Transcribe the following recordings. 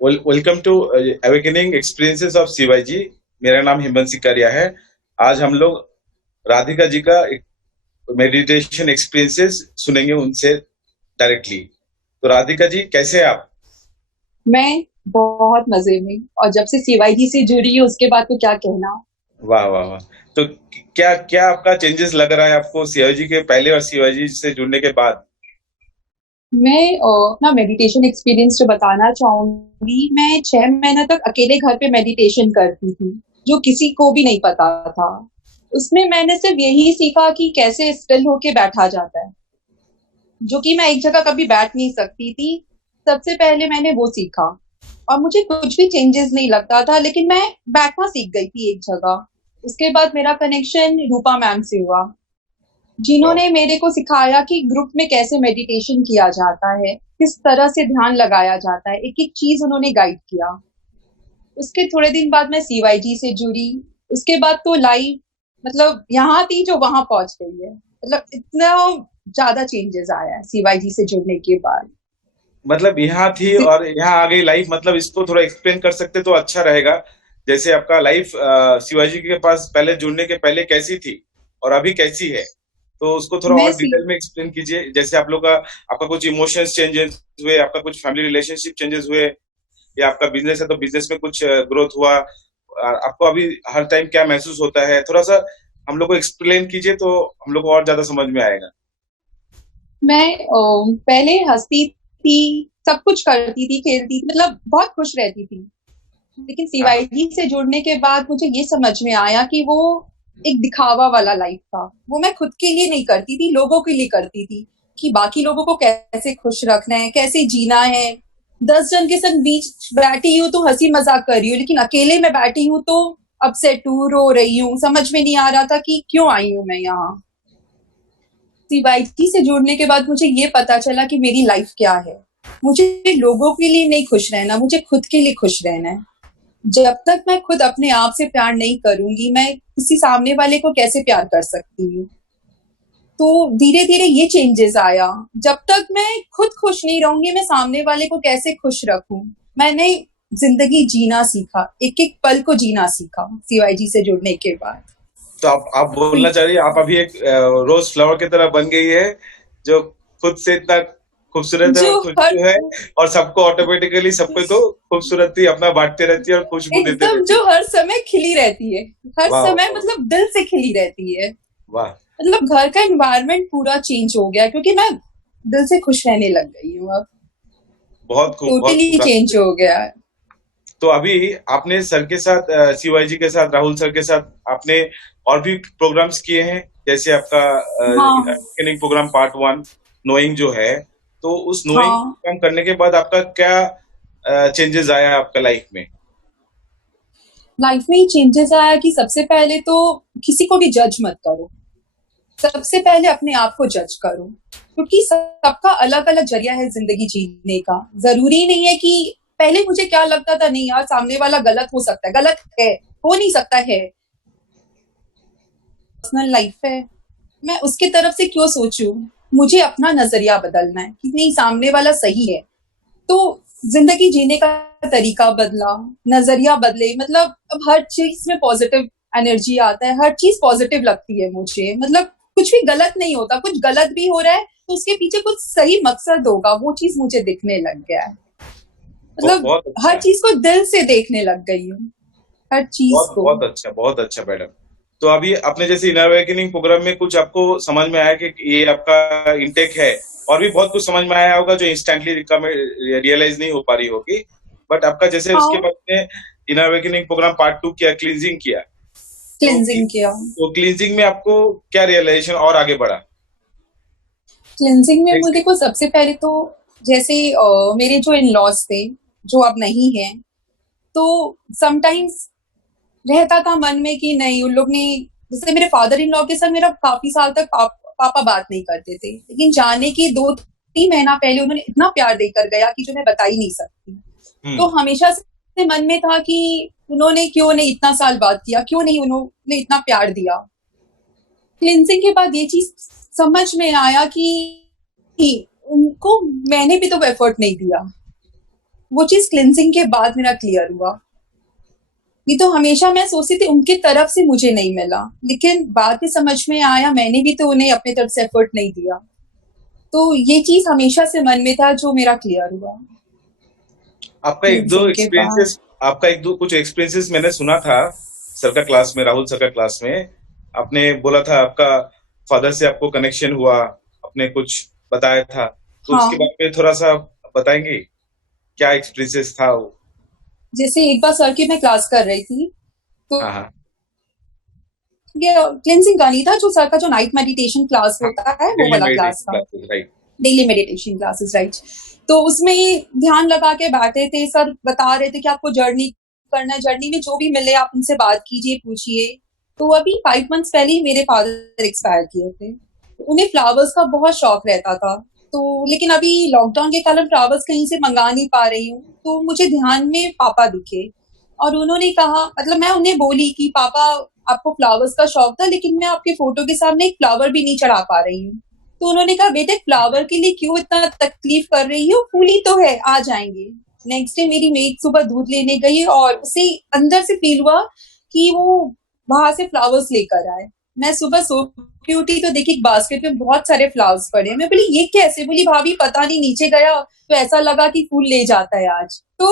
Welcome to awakening experiences of Shivai ji. मेरा नाम हेमंत सिकारिया है। आज हम लोग राधिका जी का मेडिटेशन एक्सपीरियंसेस सुनेंगे उनसे डायरेक्टली। तो राधिका जी, कैसे हैं आप? मैं बहुत मजे में। और जब से सीवाईजी से जुड़ी हूँ उसके बाद तो क्या कहना। वाह वाह वाह। तो क्या क्या आपका चेंजेस लग रहा है आपको शिवाजी जी के पहले और शिवाजी जी से जुड़ने के बाद? मैं अपना मेडिटेशन एक्सपीरियंस जो बताना चाहूंगी। मैं 6 महीने तक अकेले घर पे मेडिटेशन करती थी, जो किसी को भी नहीं पता था। उसमें मैंने सिर्फ यही सीखा कि कैसे स्टिल होके बैठा जाता है, जो कि मैं एक जगह कभी बैठ नहीं सकती थी। सबसे पहले मैंने वो सीखा और मुझे कुछ भी चेंजेस नहीं लगता था, लेकिन मैं बैठना सीख गई थी एक जगह। उसके बाद मेरा कनेक्शन रूपा मैम से हुआ, वाह। जिन्होंने मेरे को सिखाया कि ग्रुप में कैसे मेडिटेशन किया जाता है, किस तरह से ध्यान लगाया जाता है। एक एक चीज उन्होंने गाइड किया। उसके थोड़े दिन बाद मैं सीवाईजी से जुड़ी। उसके बाद तो लाइफ मतलब यहाँ थी जो वहां पहुंच गई है। मतलब इतना ज्यादा चेंजेस आया है सीवाईजी से जुड़ने के बाद। मतलब यहाँ थी और यहाँ आ गई लाइफ, मतलब इसको थोड़ा एक्सप्लेन कर सकते तो अच्छा रहेगा। जैसे आपका लाइफ शिवाजी के पास पहले जुड़ने के पहले कैसी थी और अभी कैसी है, तो उसको थोड़ा मैं और सी डिटेल में एक्सप्लेन कीजिए। जैसे आप लोग का आपका कुछ इमोशंस चेंजेस हुए, आपका कुछ फैमिली रिलेशनशिप चेंजेस हुए, या आपका बिजनेस है तो बिजनेस में कुछ ग्रोथ हुआ। आपको अभी हर टाइम क्या महसूस होता है, थोड़ा सा हम लोग को एक्सप्लेन कीजिए तो हम लोग को और ज्यादा समझ में आएगा। मैं पहले हंसती थी, सब कुछ करती थी, खेलती थी, मतलब बहुत खुश रहती थी। लेकिन हाँ। सीवाईजी से जुड़ने के बाद मुझे ये समझ में आया कि वो एक दिखावा वाला लाइफ था। वो मैं खुद के लिए नहीं करती थी, लोगों के लिए करती थी, कि बाकी लोगों को कैसे खुश रखना है, कैसे जीना है। 10 जन के संग बीच बैठी हूँ तो हंसी मजाक कर रही हूँ, लेकिन अकेले में बैठी हूँ तो अपसेट हूँ, रो रही हूँ। समझ में नहीं आ रहा था कि क्यों आई हूँ मैं यहाँ। सीवाईजी से जुड़ने के बाद मुझे ये पता चला कि मेरी लाइफ क्या है। मुझे लोगों के लिए नहीं खुश रहना, मुझे खुद के लिए खुश रहना है। जब तक मैं खुद अपने आप से प्यार नहीं करूंगी, मैं किसी सामने वाले को कैसे प्यार कर सकती हूँ। तो धीरे धीरे ये चेंजेस आया। जब तक मैं खुद खुश नहीं रहूंगी, मैं सामने वाले को कैसे खुश रखूं। मैंने जिंदगी जीना सीखा, एक एक पल को जीना सीखा सीवाईजी से जुड़ने के बाद। तो आप तो बोलना चाह रही है आप अभी एक रोज फ्लावर की तरह बन गई है, जो खुद से इतना खूबसूरत है जो और हर खुशबू है, और सबको ऑटोमेटिकली सबको को खूबसूरती अपना बांटते रहती है और खुशबू देते एकदम रहती जो है। हर समय खिली रहती है, हर वाह समय वाह मतलब दिल से खिली रहती है। वाह। मतलब घर का एनवायरनमेंट पूरा चेंज हो गया, क्योंकि मैं दिल से खुश रहने लग गई हूँ अब। बहुत खूब, बहुत टोटली खूब चेंज रास्ते। हो गया है। तो अभी आपने सर के साथ, शिवाजी के साथ, राहुल सर के साथ आपने और भी प्रोग्राम्स किए हैं, जैसे आपका हाँ ट्रेनिंग प्रोग्राम पार्ट 1 नोइंग जो है। तो उस नोइंग हाँ। प्रोग्राम करने के बाद आपका क्या चेंजेस आया आपका लाइफ में? लाइफ में ही चेंजेस आया कि सबसे पहले तो किसी को भी जज मत करो। सबसे पहले अपने आप को जज करो, क्योंकि सबका अलग अलग जरिया है जिंदगी जीने का। जरूरी नहीं है कि पहले मुझे क्या लगता था, नहीं यार सामने वाला गलत हो सकता है, गलत है, हो नहीं सकता है। पर्सनल लाइफ है, मैं उसके तरफ से क्यों सोचूं। मुझे अपना नजरिया बदलना है कि नहीं, सामने वाला सही है। तो जिंदगी जीने का तरीका बदला, नजरिया बदले। मतलब अब हर चीज में पॉजिटिव एनर्जी आता है, हर चीज पॉजिटिव लगती है मुझे। मतलब कुछ भी गलत नहीं होता, कुछ गलत भी हो रहा है तो उसके पीछे कुछ सही मकसद होगा, वो चीज मुझे दिखने लग गया है। मतलब बहुत हर अच्छा। चीज को दिल से देखने लग गई हूँ, हर चीज बहुत को। बहुत अच्छा, बहुत अच्छा मैडम। तो अभी अपने जैसे इनर अवेकनिंग प्रोग्राम में कुछ आपको समझ में आया कि ये आपका इंटेक है, और भी बहुत कुछ समझ में आया होगा जो इंस्टेंटली रियलाइज नहीं हो पा रही होगी। बट आपका जैसे उसके हाँ, बाद में इनर अवेकनिंग प्रोग्राम पार्ट 2 किया, क्लींजिंग किया, तो क्लिनजिंग किया। क्लींजिंग में आपको क्या रियलाइजेशन और आगे बढ़ा? क्लिनजिंग में एक- मुझे को सबसे पहले तो, जैसे मेरे जो इन लॉज थे, जो अब नहीं है, तो समटाइम्स रहता था मन में कि नहीं उन लोग ने, जैसे मेरे फादर इन लॉ के साथ मेरा काफी साल तक पापा बात नहीं करते थे, लेकिन जाने की 2-3 महीना पहले उन्होंने इतना प्यार देकर गया कि जो मैं बता ही नहीं सकती। तो हम्म। हमेशा से मन में था कि उन्होंने क्यों नहीं इतना साल बात किया, क्यों नहीं उन्होंने इतना प्यार दिया। क्लिनजिंग के बाद ये चीज समझ में आया कि उनको मैंने भी तो एफर्ट नहीं दिया। वो चीज क्लिनजिंग के बाद मेरा क्लियर हुआ। ये तो हमेशा मैं सोचती थी उनकी तरफ से मुझे नहीं मिला, लेकिन बाद में समझ में आया मैंने भी तो उन्हें अपनी तरफ से एफर्ट नहीं दिया। तो ये चीज हमेशा से मन में था जो मेरा क्लियर हुआ आपका एक दो क्लिनजिंग के बाद। एक्सपीरियंसेस आपका एक दो कुछ एक्सपीरियंसेस मैंने सुना था सर का क्लास में, राहुल सर का क्लास में। आपने बोला था आपका फादर से आपको कनेक्शन हुआ, आपने कुछ बताया था, तो उसके हाँ, बारे में थोड़ा सा बताएंगे क्या एक्सपीरियंसेस था वो? जैसे एक बार सर की मैं क्लास कर रही थी, तो हाँ हाँ। ये क्लिनजिंग का नहीं था, जो सर का जो नाइट मेडिटेशन क्लास हाँ, होता है वो डेली वाला क्लास मेडिटेशन था। Classes, right. Daily meditation classes, right. तो उसमें ध्यान लगा के बैठे थे, सर बता रहे थे कि आपको जर्नी करना है, जर्नी में जो भी मिले आप उनसे बात कीजिए, पूछिए। तो अभी 5 मंथ्स पहले ही मेरे फादर एक्सपायर किए थे। उन्हें फ्लावर्स का बहुत शौक रहता था, तो लेकिन अभी लॉकडाउन के कारण फ्लावर्स कहीं से मंगा नहीं पा रही हूँ, तो मुझे ध्यान में पापा दिखे। और उन्होंने कहा, मतलब मैं उन्हें बोली कि पापा, आपको फ्लावर्स का शौक था, लेकिन मैं आपके फोटो के सामने एक फ्लावर भी नहीं चढ़ा पा रही हूँ। तो उन्होंने कहा, बेटे फ्लावर के लिए क्यों इतना तकलीफ कर रही हो, फूल ही तो है, आ जाएंगे। नेक्स्ट डे मेरी मेड सुबह दूध लेने गई और उसे अंदर से फील हुआ कि वो वहां से फ्लावर्स लेकर आए। मैं सुबह सो के उठी तो देखी बास्केट में बहुत सारे फ्लावर्स पड़े हैं। मैं बोली ये कैसे? बोली भाभी पता नहीं, नीचे गया तो ऐसा लगा कि फूल ले जाता है आज। तो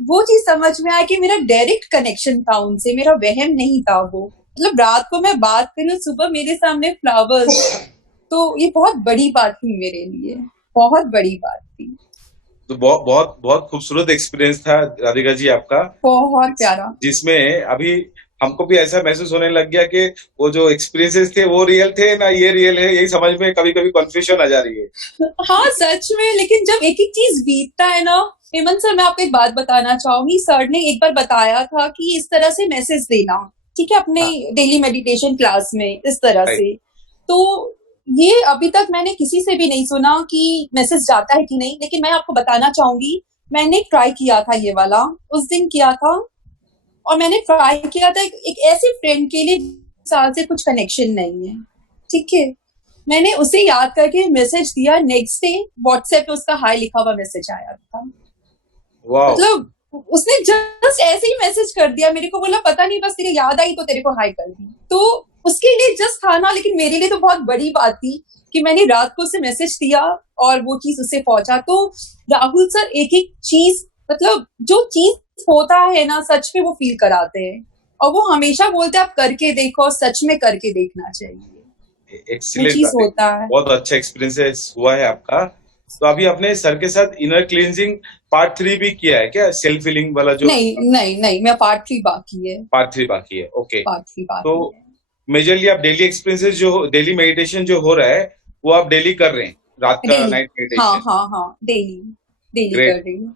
वो चीज समझ में आया कि मेरा डायरेक्ट कनेक्शन था उनसे, मेरा वहम नहीं था वो। मतलब रात को मैं बात करी और सुबह मेरे सामने फ्लावर्स। तो ये बहुत बड़ी बात थी मेरे लिए, बहुत बड़ी बात थी। तो बहुत बहुत बहुत खूबसूरत एक्सपीरियंस था राधिका जी आपका, बहुत प्यारा। जिसमें अभी हमको भी ऐसा महसूस होने लग गया कि वो जो एक्सपीरियंसेस थे वो रियल थे ना ये रियल है, यही समझ में कभी कभी कंफ्यूजन आ जा रही है। हाँ सच में, लेकिन जब एक एक चीज बीतता है ना। हेमंत सर, मैं आपको एक बात बताना चाहूंगी। सर ने एक बार बताया था कि इस तरह से मैसेज देना, ठीक है, अपने हाँ, डेली मेडिटेशन क्लास में इस तरह राइट। से। तो ये अभी तक मैंने किसी से भी नहीं सुना कि मैसेज जाता है कि नहीं, लेकिन मैं आपको बताना चाहूंगी। मैंने ट्राई किया था ये वाला, उस दिन किया था। और मैंने ट्राई किया था एक ऐसे फ्रेंड के लिए साथ से कुछ कनेक्शन नहीं है, ठीक है। मैंने उसे याद करके मैसेज दिया, नेक्स्ट डे व्हाट्सएप पे उसका हाय लिखा हुआ मैसेज आया था। वाह। मतलब उसने जस्ट ऐसे ही मैसेज कर दिया मेरे को, बोला पता नहीं बस तेरी याद आई तो तेरे को हाय कर दी। तो उसके लिए जस्ट था ना, लेकिन मेरे लिए तो बहुत बड़ी बात थी कि मैंने रात को उसे मैसेज दिया और वो चीज उसे पहुंचा। तो राहुल सर एक एक चीज, मतलब जो चीज होता है ना सच में वो फील कराते हैं। और वो हमेशा बोलते हैं आप करके देखो, और सच में करके देखना चाहिए, वो एक्सीलेंट चीज राधिका, होता है। बहुत अच्छा एक्सपीरियंस हुआ है आपका। तो अभी आपने सर के साथ इनर क्लींजिंग पार्ट 3 भी किया है क्या, सेल्फ फीलिंग वाला जो? नहीं नहीं नहीं, मैं पार्ट 3 बाकी है। पार्ट 3 बाकी है, ओके। पार्ट 3 तो बाकी है। मेजरली आप डेली एक्सपीरियंसेस जो डेली मेडिटेशन जो हो रहा है वो आप डेली कर रहे हैं, रात का डेली, नाइट हाँ मेडिटेशन? हाँ हाँ, डेली डेली कर ग्रेट। रही हूँ।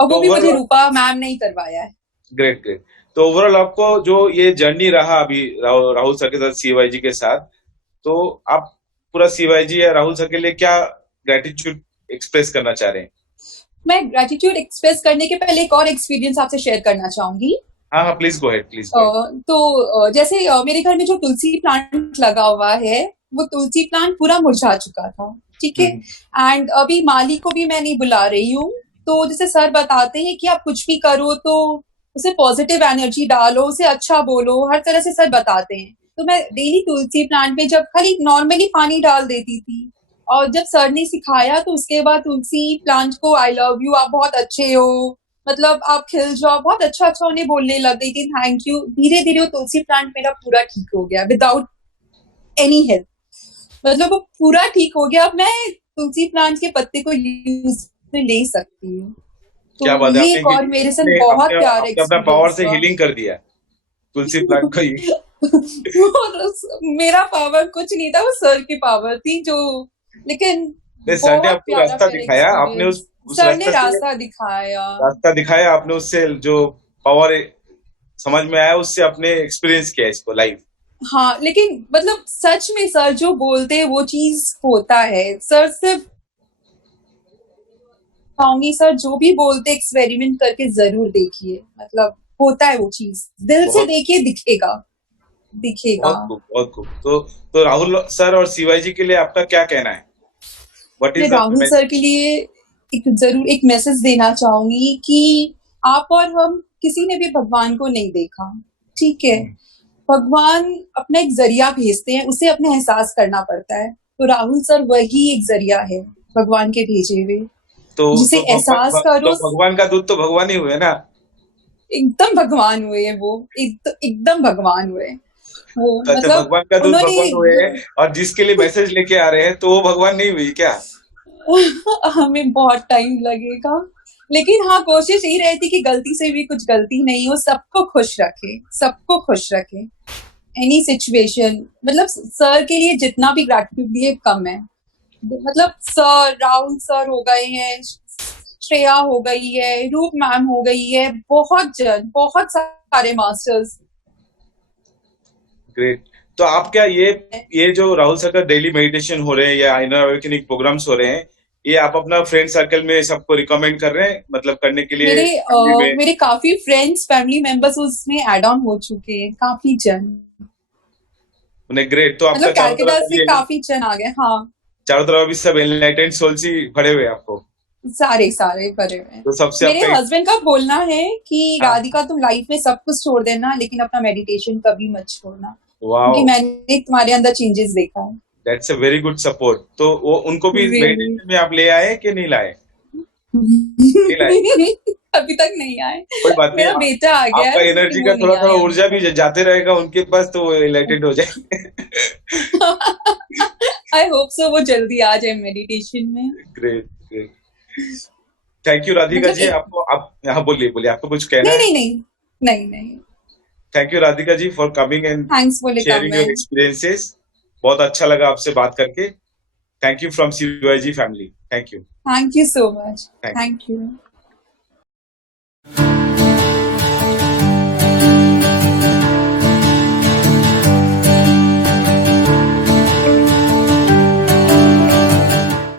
और तो वो भी मुझे ओवरऑल, रूपा मैम ने ही करवाया है। Great great. तो ओवरऑल आपको जो ये जर्नी रहा अभी राहुल सर के साथ, सीवाईजी के साथ, तो आप पूरा सीवाईजी या राहुल सर के लिए क्या ग्रेटिट्यूड एक्सप्रेस करना चाह रहे हैं? मैं ग्रेटिट्यूड एक्सप्रेस करने के पहले एक और एक्सपीरियंस आपसे शेयर करना चाहूंगी। हाँ हाँ, please go head, please go head. तो जैसे मेरे घर में जो तुलसी प्लांट लगा हुआ है, वो तुलसी प्लांट पूरा मुरझा चुका था, ठीक है। हम्म। एंड अभी माली को भी मैं नहीं बुला रही हूँ। तो जैसे सर बताते हैं कि आप कुछ भी करो तो उसे पॉजिटिव एनर्जी डालो, उसे अच्छा बोलो, हर तरह से सर बताते हैं। तो मैं डेली तुलसी प्लांट में जब खाली नॉर्मली पानी डाल देती थी, और जब सर ने सिखाया तो उसके बाद तुलसी प्लांट को आई लव यू, आप बहुत अच्छे हो, मतलब आप खिल जाओ, बहुत अच्छा अच्छा उन्हें बोलने लग गई थी, थैंक यू। धीरे धीरे वो तुलसी प्लांट मेरा पूरा ठीक हो गया विदाउट एनी हेल्प। मतलब वो पूरा ठीक हो गया, अब मैं तुलसी प्लांट के पत्ते को यूज में ले सकती हूँ। तो क्या बात है, ये आपने एक और मेरे साथ आपने बहुत आपने प्यारा आपने अपना पावर एक्सपीरियंस से था। हीलिंग कर दिया तुलसी प्लांट को ही। मेरा पावर कुछ नहीं था, वो सर की पावर थी जो। लेकिन नहीं, सर ने बहुत आपको प्यारा रास्ता फिर दिखाया, आपने एक्सपीरियंस। उस सर ने रास्ते से रास्ता दिखाया। रास्ता दिखाया, आपने उससे जो पावर समझ में आया उससे आपने एक्सपीरियंस किया इसको लाइव। हाँ, लेकिन मतलब सच में सर जो बोलते हैं वो चीज होता है। सर से कहूंगी, सर जो भी बोलते एक्सपेरिमेंट करके जरूर देखिए, मतलब होता है वो चीज, दिल से बहुत देखिए, दिखेगा दिखेगा। बहुत खूब, बहुत खूब। तो राहुल सर और शिवाजी के लिए आपका क्या कहना है? व्हाट मैं इज द राहुल सर के लिए जरूर एक मैसेज देना चाहूंगी कि आप और हम किसी ने भी भगवान को नहीं देखा, ठीक है। भगवान अपना एक जरिया भेजते हैं, उसे अपने एहसास करना पड़ता है। तो राहुल सर वही एक जरिया है भगवान के भेजे हुए, जिसे एहसास करो। तो भगवान का दूत तो भगवान ही हुए ना। एकदम भगवान हुए वो, एकदम भगवान हुए वो। तो अच्छा, मतलब भगवान का दूत उन्होंने भगवान हुए और जिसके लिए मैसेज लेके आ रहे हैं तो वो भगवान नहीं हुई क्या? हमें बहुत टाइम लगेगा, लेकिन हाँ, कोशिश यही रहती कि गलती से भी कुछ गलती नहीं हो, सबको खुश रखे, सबको खुश रखे। एनी सिचुएशन, मतलब सर के लिए जितना भी ग्रैटिट्यूड दिए कम है। मतलब सर, राहुल सर हो गए हैं, श्रेया हो गई है, रूप मैम हो गई है, बहुत सारे मास्टर्स। ग्रेट। तो आप क्या ये जो राहुल सर का डेली मेडिटेशन हो रहे हैं या इनर अवेकनिंग प्रोग्राम्स हो रहे हैं, ये आप अपना फ्रेंड सर्कल में सबको रिकमेंड कर रहे हैं, मतलब करने के लिए family में? मेरे काफी फ्रेंड्स, फैमिली मेंबर्स उसमें ऐड ऑन हो चुके हैं, काफी जन। उन्हें ग्रेट। तो आपका मतलब कैलकाटा से काफी जन आ गए। हाँ, चारों तरफ अभी सब एनलाइटेंड सोल्स ही भरे हुए हैं आपको। सारे सारे भरे हुए हैं। तो सबसे मेरे आपका हस्बैंड का बोलना है कि हाँ। राधिका, तुम लाइफ में सब कुछ छोड़ देना, लेकिन अपना मेडिटेशन कभी मत छोड़ना, वाओ, क्योंकि मैंने तुम्हारे अंदर चेंजेस देखा है। That's a very good support. तो वो उनको भी Really? मेडिटेशन में आप ले आए कि नहीं लाए? नहीं लाए, अभी तक नहीं आए। कोई बात नहीं। मेरा बेटा आ गया आपका है, एनर्जी वो का नहीं थोड़ा थोड़ा आया ऊर्जा भी जाते रहेगा उनके पास, तो वो एनलाइटेंड हो जाएंगे। आई होप सो वो जल्दी आ जाए मेडिटेशन में। Great great. Thank you Radhika मतलब जी। आपको आप यहाँ बोलिए बोलिए, आपको कुछ कहना नहीं है? नहीं नहीं नहीं नहीं। Thank you Radhika ji for coming and thanks for the sharing your comment. Experiences. बहुत अच्छा लगा आपसे बात करके। Thank you from CYG family. Thank you. Thank you so much. Thank you. Thank you.